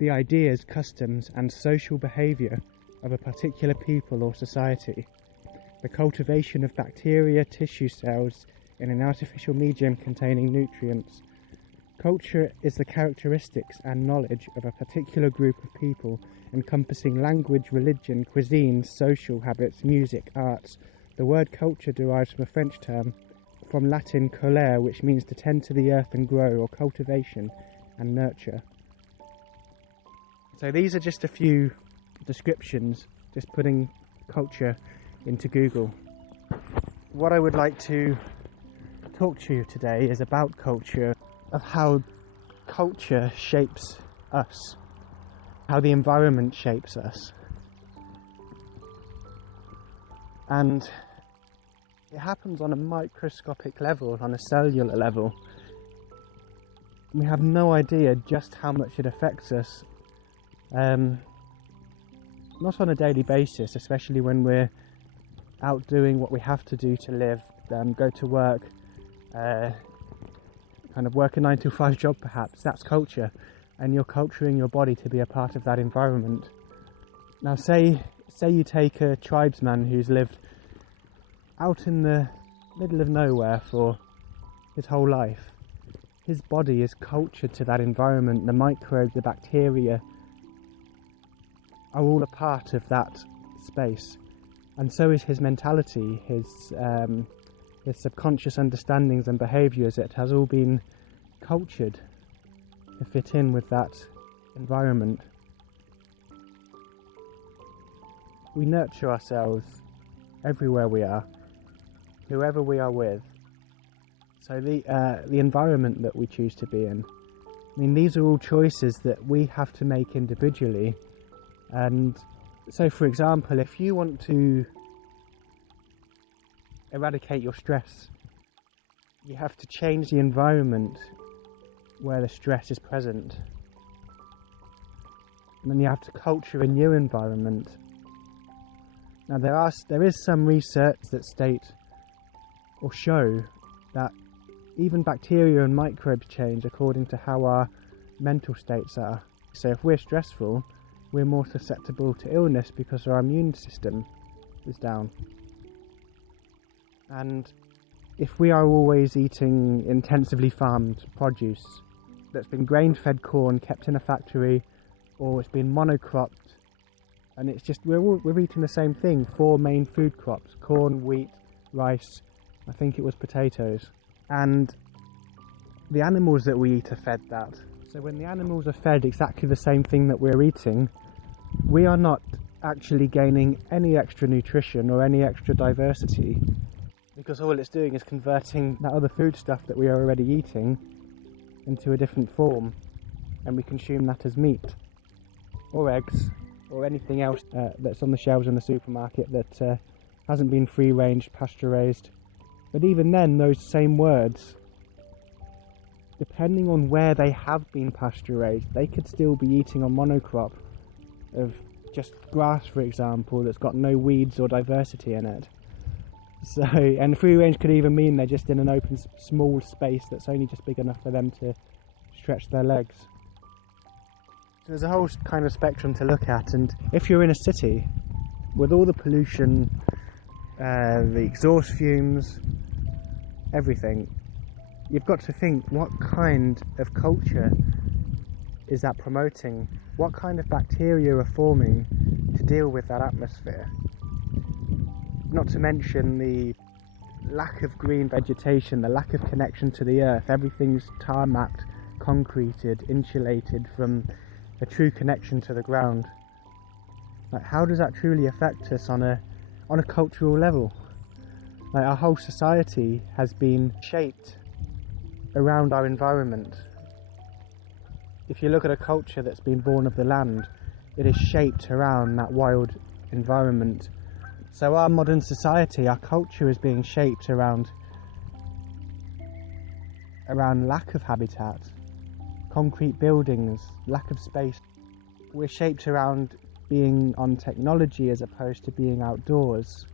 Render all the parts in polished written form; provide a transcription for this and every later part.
the ideas, customs and social behaviour of a particular people or society. The cultivation of bacteria, tissue cells in an artificial medium containing nutrients. Culture is the characteristics and knowledge of a particular group of people, encompassing language, religion, cuisine, social habits, music, arts. The word culture derives from a French term, from Latin colere, which means to tend to the earth and grow, or cultivation and nurture. So these are just a few descriptions, just putting culture into Google. What I would like to talk to you today is about culture, of how culture shapes us, how the environment shapes us. And it happens on a microscopic level, on a cellular level. We have no idea just how much it affects us, not on a daily basis, especially when we're out doing what we have to do to live, go to work, kind of work a 9 to 5 job perhaps. That's culture, and you're culturing your body to be a part of that environment. Now say you take a tribesman who's lived out in the middle of nowhere for his whole life. His body is cultured to that environment. The microbes, the bacteria are all a part of that space, and so is his mentality, his subconscious understandings and behaviours. It has all been cultured to fit in with that environment. We nurture ourselves everywhere we are, whoever we are with. So the environment that we choose to be in, I mean, these are all choices that we have to make individually. And so, for example, if you want to eradicate your stress, you have to change the environment where the stress is present, and then you have to culture a new environment. Now there is some research that state or show that even bacteria and microbes change according to how our mental states are. So if we're stressful, we're more susceptible to illness because our immune system is down. And if we are always eating intensively farmed produce that's been grain-fed corn kept in a factory, or it's been monocropped, and it's just we're eating the same thing, 4 main food crops: corn, wheat, rice, I think it was potatoes. And the animals that we eat are fed that. So when the animals are fed exactly the same thing that we're eating, we are not actually gaining any extra nutrition or any extra diversity, because all it's doing is converting that other food stuff that we are already eating into a different form, and we consume that as meat or eggs or anything else that's on the shelves in the supermarket that hasn't been free range, pasture raised. But even then, those same words, depending on where they have been pasture raised, they could still be eating a monocrop of just grass, for example, that's got no weeds or diversity in it. So, and free range could even mean they're just in an open small space that's only just big enough for them to stretch their legs. So there's a whole kind of spectrum to look at, and if you're in a city with all the pollution, the exhaust fumes, everything, you've got to think, what kind of culture is that promoting? What kind of bacteria are forming to deal with that atmosphere? Not to mention the lack of green vegetation, the lack of connection to the earth. Everything's tarmacked, concreted, insulated from a true connection to the ground. Like, how does that truly affect us on a cultural level? Like, our whole society has been shaped around our environment. If you look at a culture that's been born of the land, it is shaped around that wild environment. So our modern society, our culture is being shaped around lack of habitat, concrete buildings, lack of space. We're shaped around being on technology as opposed to being outdoors.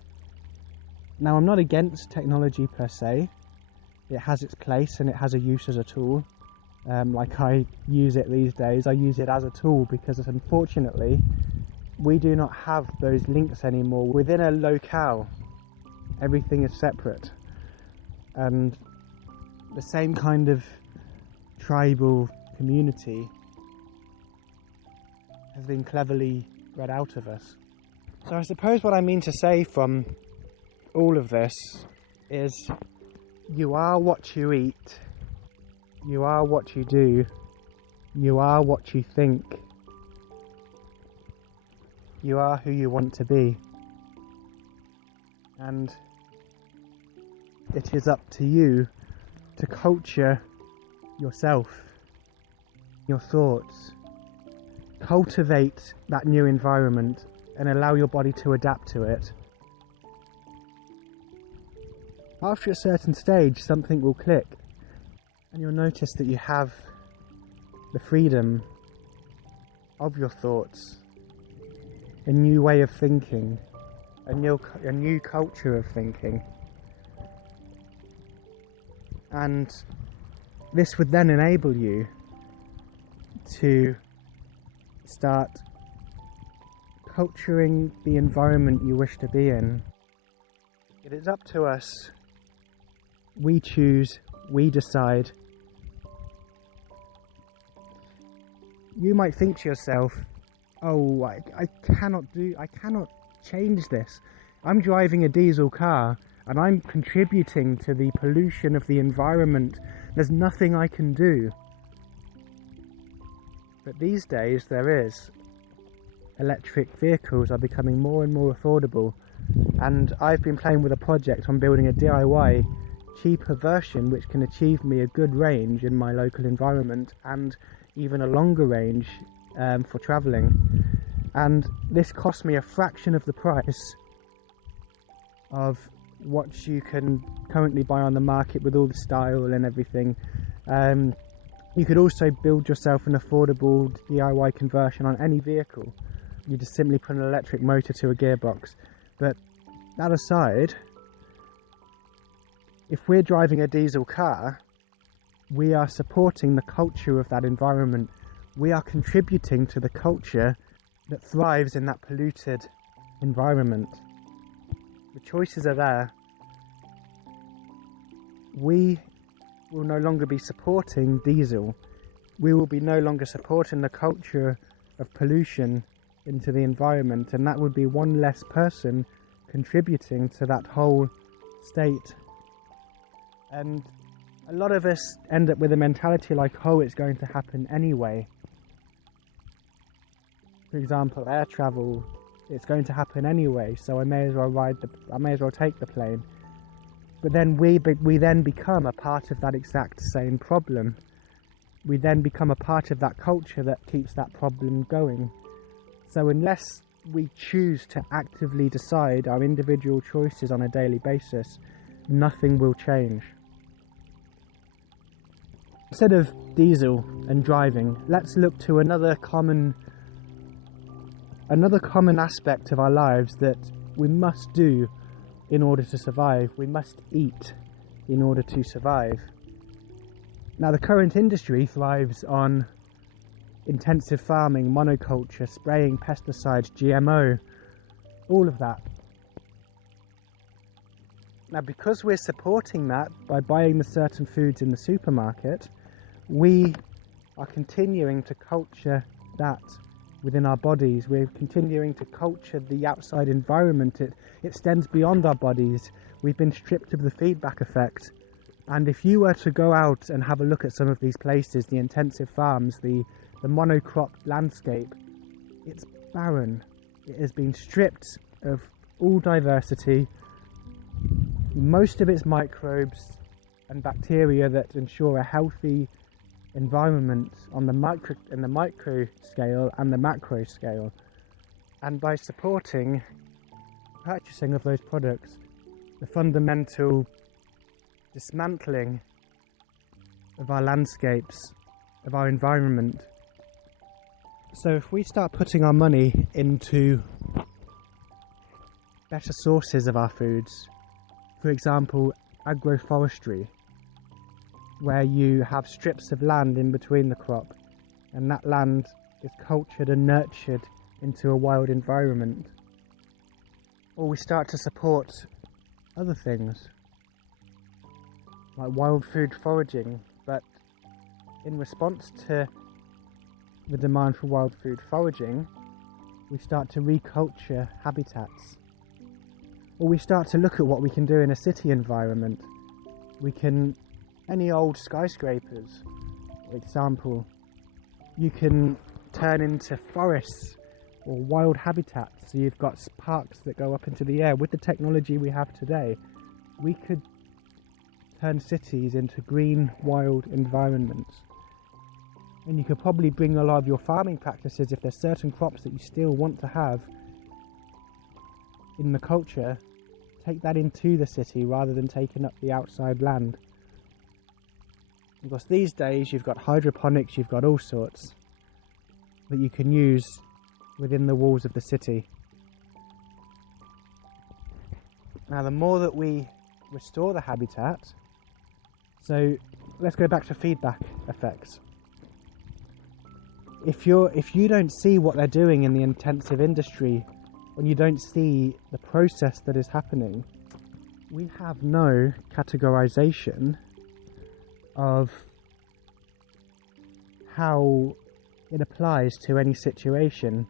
Now, I'm not against technology per se. It has its place and it has a use as a tool. like I use it these days. I use it as a tool because unfortunately we do not have those links anymore. Within a locale, everything is separate, and the same kind of tribal community has been cleverly bred out of us. So I suppose what I mean to say from all of this is, you are what you eat, you are what you do, you are what you think, you are who you want to be, and it is up to you to culture yourself, your thoughts, cultivate that new environment and allow your body to adapt to it. After a certain stage, something will click and you'll notice that you have the freedom of your thoughts, a new way of thinking, a new culture of thinking. And this would then enable you to start culturing the environment you wish to be in. It is up to us. We choose, we decide. You might think to yourself, oh, I cannot change this. I'm driving a diesel car and I'm contributing to the pollution of the environment. There's nothing I can do. But these days there is. Electric vehicles are becoming more and more affordable, and I've been playing with a project on building a DIY cheaper version which can achieve me a good range in my local environment and even a longer range for travelling. And this cost me a fraction of the price of what you can currently buy on the market with all the style and everything. You could also build yourself an affordable DIY conversion on any vehicle. You just simply put an electric motor to a gearbox. But that aside, if we're driving a diesel car, we are supporting the culture of that environment. We are contributing to the culture that thrives in that polluted environment. The choices are there. We will no longer be supporting diesel. We will be no longer supporting the culture of pollution into the environment, and that would be one less person contributing to that whole state. And a lot of us end up with a mentality like, oh, it's going to happen anyway. For example, air travel, it's going to happen anyway, so I may as well take the plane. But then we then become a part of that exact same problem. We then become a part of that culture that keeps that problem going. So unless we choose to actively decide our individual choices on a daily basis, nothing will change. Instead of diesel and driving, let's look to another common aspect of our lives that we must do in order to survive. We must eat in order to survive. Now, the current industry thrives on intensive farming, monoculture, spraying pesticides, GMO, all of that. Now, because we're supporting that by buying the certain foods in the supermarket, we are continuing to culture that within our bodies. We're continuing to culture the outside environment. It extends beyond our bodies. We've been stripped of the feedback effect. And if you were to go out and have a look at some of these places, the intensive farms, the monocrop landscape, it's barren. It has been stripped of all diversity, most of its microbes and bacteria that ensure a healthy environment on the micro scale and the macro scale. And by supporting purchasing of those products, the fundamental dismantling of our landscapes, of our environment. So if we start putting our money into better sources of our foods, for example, agroforestry, where you have strips of land in between the crop, and that land is cultured and nurtured into a wild environment. Or we start to support other things, like wild food foraging, but in response to the demand for wild food foraging, we start to reculture habitats. Or we start to look at what we can do in a city environment. Any old skyscrapers, for example, you can turn into forests or wild habitats. So you've got parks that go up into the air. With the technology we have today, we could turn cities into green, wild environments. And you could probably bring a lot of your farming practices, if there's certain crops that you still want to have in the culture, take that into the city rather than taking up the outside land. Because these days you've got hydroponics, you've got all sorts that you can use within the walls of the city. Now, the more that we restore the habitat, so let's go back to feedback effects. If you don't see what they're doing in the intensive industry, when you don't see the process that is happening, we have no categorization of how it applies to any situation.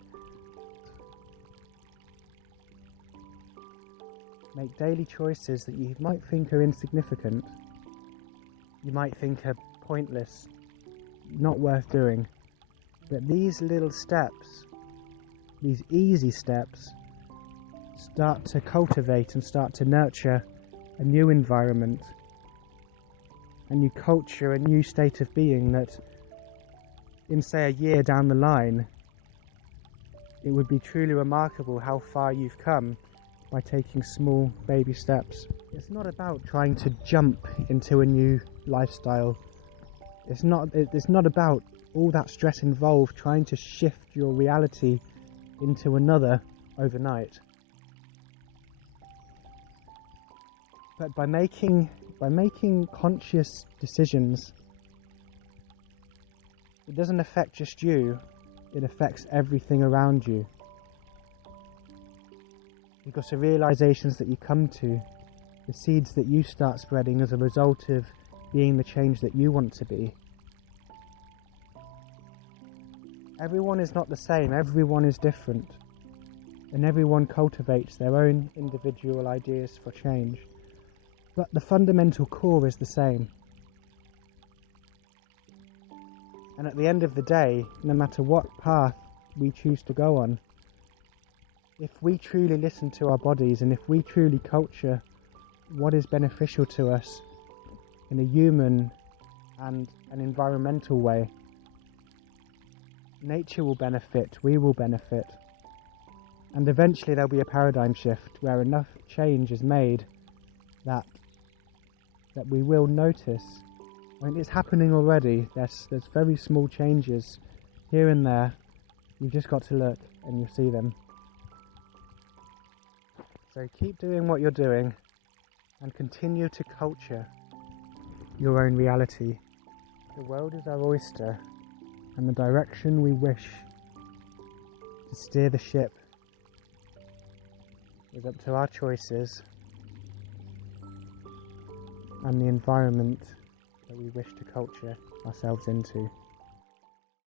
Make daily choices that you might think are insignificant, you might think are pointless, not worth doing. But these little steps, these easy steps, start to cultivate and start to nurture a new environment, and you culture a new state of being that in, say, a year down the line, it would be truly remarkable how far you've come by taking small baby steps. It's not about trying to jump into a new lifestyle. It's not about all that stress involved trying to shift your reality into another overnight. But by making conscious decisions, it doesn't affect just you, it affects everything around you. Because the realizations that you come to, the seeds that you start spreading as a result of being the change that you want to be. Everyone is not the same, everyone is different, and everyone cultivates their own individual ideas for change. But the fundamental core is the same. And at the end of the day, no matter what path we choose to go on, if we truly listen to our bodies and if we truly culture what is beneficial to us in a human and an environmental way, nature will benefit, we will benefit, and eventually there'll be a paradigm shift where enough change is made that we will notice. I mean, it's happening already. There's very small changes here and there. You've just got to look and you'll see them. So keep doing what you're doing and continue to culture your own reality. The world is our oyster, and the direction we wish to steer the ship is up to our choices and the environment that we wish to culture ourselves into.